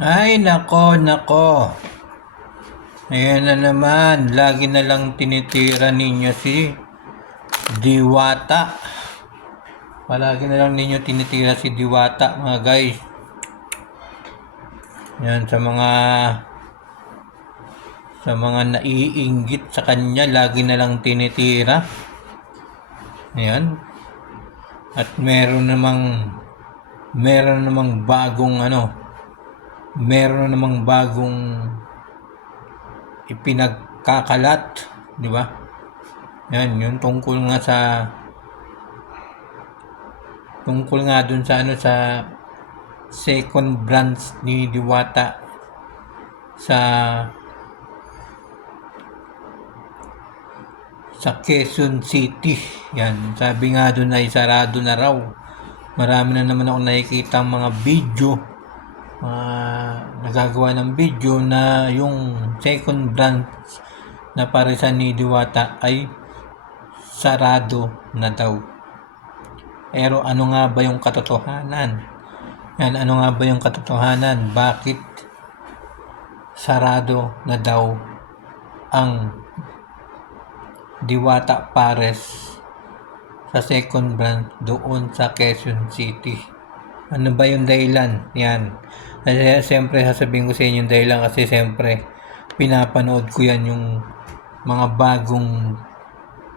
Ay, nako, nako. Ayan na naman. Lagi na lang tinitira ninyo si Diwata. Palagi na lang ninyo tinitira si Diwata, mga guys. Yan, sa mga naiinggit sa kanya, lagi na lang tinitira. Ayan. At meron namang bagong ipinagkakalat, di ba? Yan, yun tungkol nga dun sa second branch ni Diwata sa Quezon City. Yan, sabi nga dun ay sarado na raw. Marami na naman ako nakikita mga video, nagagawa ng video na yung second branch na parisan ni Diwata ay sarado na daw. Pero ano nga ba yung katotohanan? Yan, ano nga ba yung katotohanan? Bakit sarado na daw ang Diwata Pares sa second branch doon sa Quezon City? Ano ba yung dahilan? Yan. Kasi siyempre sasabihin ko sa inyo yung dahilan kasi siyempre pinapanood ko yan yung mga bagong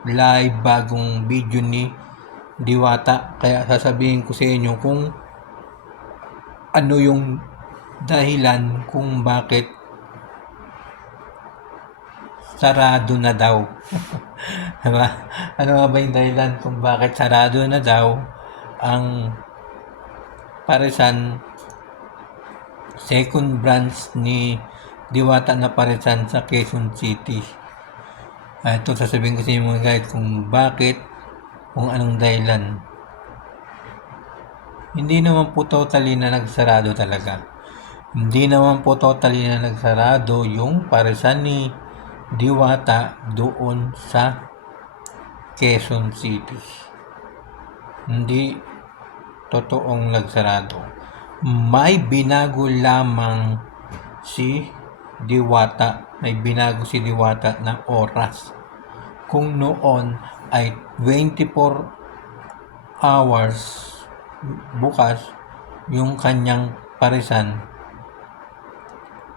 live, bagong video ni Diwata. Kaya sasabihin ko sa inyo kung ano yung dahilan kung bakit sarado na daw. Diba? Ano nga ba yung dahilan kung bakit sarado na daw ang parisan second branch ni Diwata na parisan sa Quezon City? Ito sasabihin ko sa inyo mga guys kung bakit, kung anong dahilan. Hindi naman po totally na nagsarado talaga. Hindi naman po totally na nagsarado yung parisan ni Diwata doon sa Quezon City. Hindi totoong nagsarado. May binago lamang si Diwata. May binago si Diwata na oras. Kung noon ay 24 hours bukas yung kanyang parisan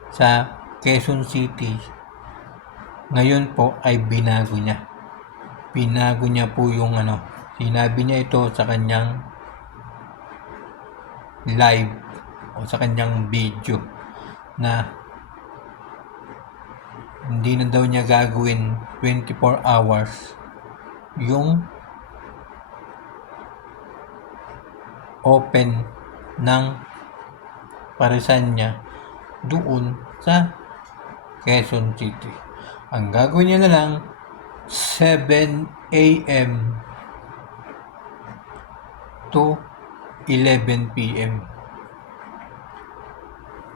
sa Quezon City, ngayon po ay binago niya. Binago niya po yung sinabi niya ito sa kanyang live o sa kanyang video na hindi na daw niya gagawin 24 hours yung open ng parisan niya doon sa Quezon City. Ang gagawin niya na lang 7 a.m. to 11 p.m.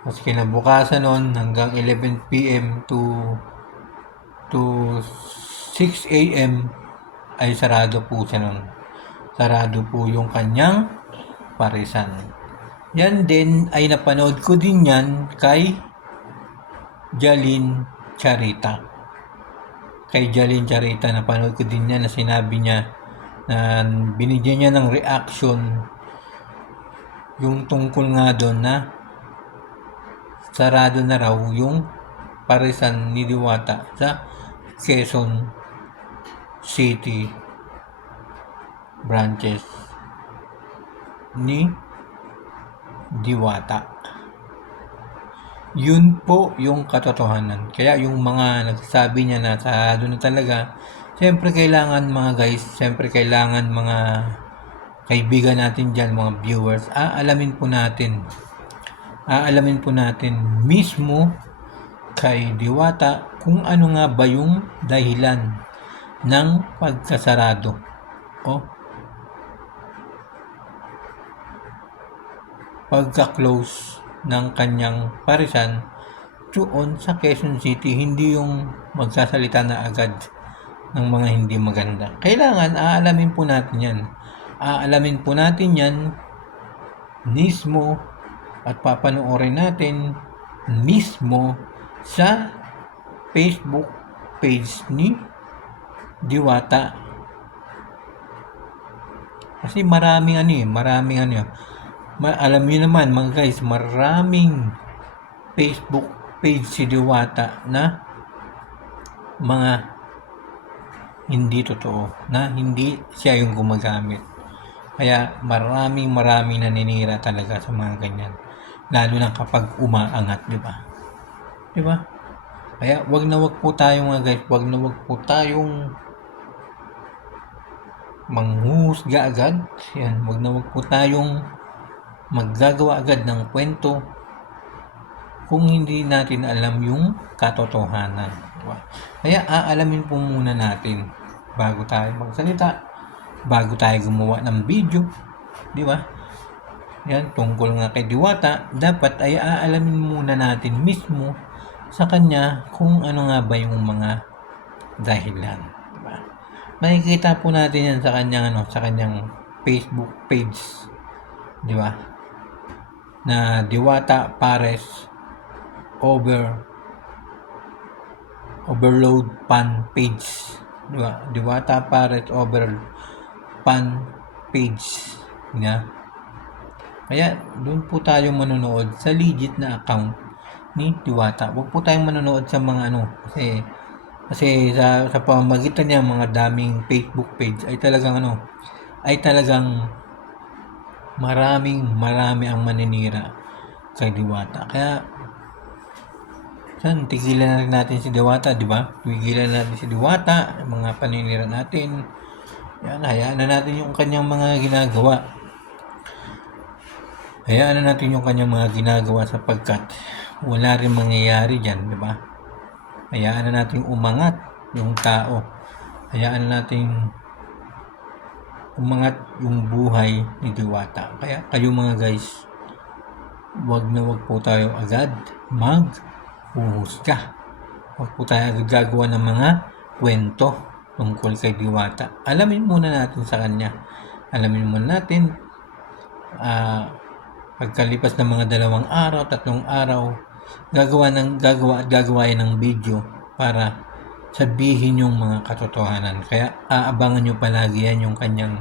Tapos kinabukasan nun hanggang 11 p.m. to 6 a.m. ay sarado po siya nun. Sarado po yung kanyang parisan. Yan din ay napanood ko din yan kay Jalin Charita. Kay Jalin Charita, napanood ko din yan na sinabi niya na binigyan niya ng reaction yung tungkol nga doon na sarado na raw yung parisan ni Diwata sa Quezon City branches ni Diwata. Yun po yung katotohanan. Kaya yung mga nagsasabi niya na sarado na talaga, siyempre kailangan mga guys, siyempre kailangan mga kaibigan natin dyan, mga viewers, aalamin po natin mismo kay Diwata kung ano nga ba yung dahilan ng pagkasarado o pagka-close ng kanyang parisan doon sa Quezon City. Hindi yung magsasalita na agad ng mga hindi maganda. Kailangan aalamin po natin yan. Aalamin po natin yan mismo at papanoorin natin mismo sa Facebook page ni Diwata. Kasi maraming alam niyo naman mga guys, maraming Facebook page si Diwata na mga hindi totoo, na hindi siya yung gumagamit. Kaya maraming naninira talaga sa mga ganyan. Lalo na kapag umaangat, di ba? Di ba? Kaya wag po tayong mga guys, wag po tayong manghuhusga agad. Yan, wag po tayong maggagawa agad ng kwento kung hindi natin alam yung katotohanan. Diba? Kaya aalamin po muna natin bago tayo magsalita, bago tayo gumawa ng video, di ba? Yan, tungkol nga kay Diwata, dapat ay aalamin muna natin mismo sa kanya kung ano nga ba yung mga dahilan. Diba? Makikita po natin yan sa kanyang Facebook page, di ba? Na Diwata Pares Overload Fan Page, di ba? Diwata Pares Overload Fan Page niya. Kaya doon po tayo manonood sa legit na account ni Diwata. Huwag po tayong manonood sa mga kasi sa pamamagitan niya mga daming Facebook page ay talagang marami ang maninira kay Diwata. Kaya tigilan na rin natin si Diwata, di ba? Tigilan natin si Diwata, mga paninira natin. Yan, hayaan na natin yung kanyang mga ginagawa. Sapagkat wala rin mangyayari dyan, di ba? Hayaan na natin umangat yung tao. Hayaan na natin umangat yung buhay ni Diwata. Kaya kayo mga guys, wag po tayo agad maghuhusga. Wag po tayo agad gagawa ng mga kwento tungkol kay Diwata. Alamin muna natin sa kanya. Alamin muna natin pagkalipas ng mga 2 araw, 3 araw, gagawa ng video para sabihin yung mga katotohanan. Kaya aabangan nyo palagi yan yung kanyang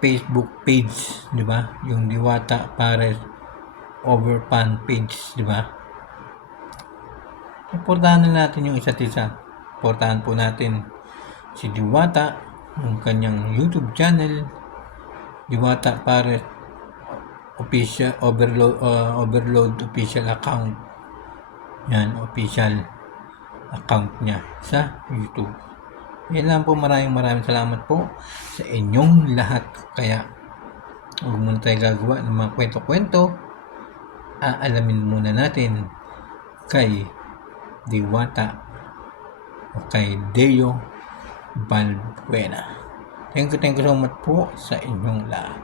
Facebook page, di ba? Yung Diwata Pares Overfan page, di ba? Suportahan na natin yung isa't isa. Suportahan po natin si Diwata, yung kanyang YouTube channel, Diwata Pares Official Overload Official Account. Yan, official account niya sa YouTube. Yan lang po, maraming salamat po sa inyong lahat. Kaya huwag muna tayo gagawa ng mga kwento-kwento. Aalamin muna natin kay Diwata o kay Deo Balbuena. Thank you so much po sa inyong lahat.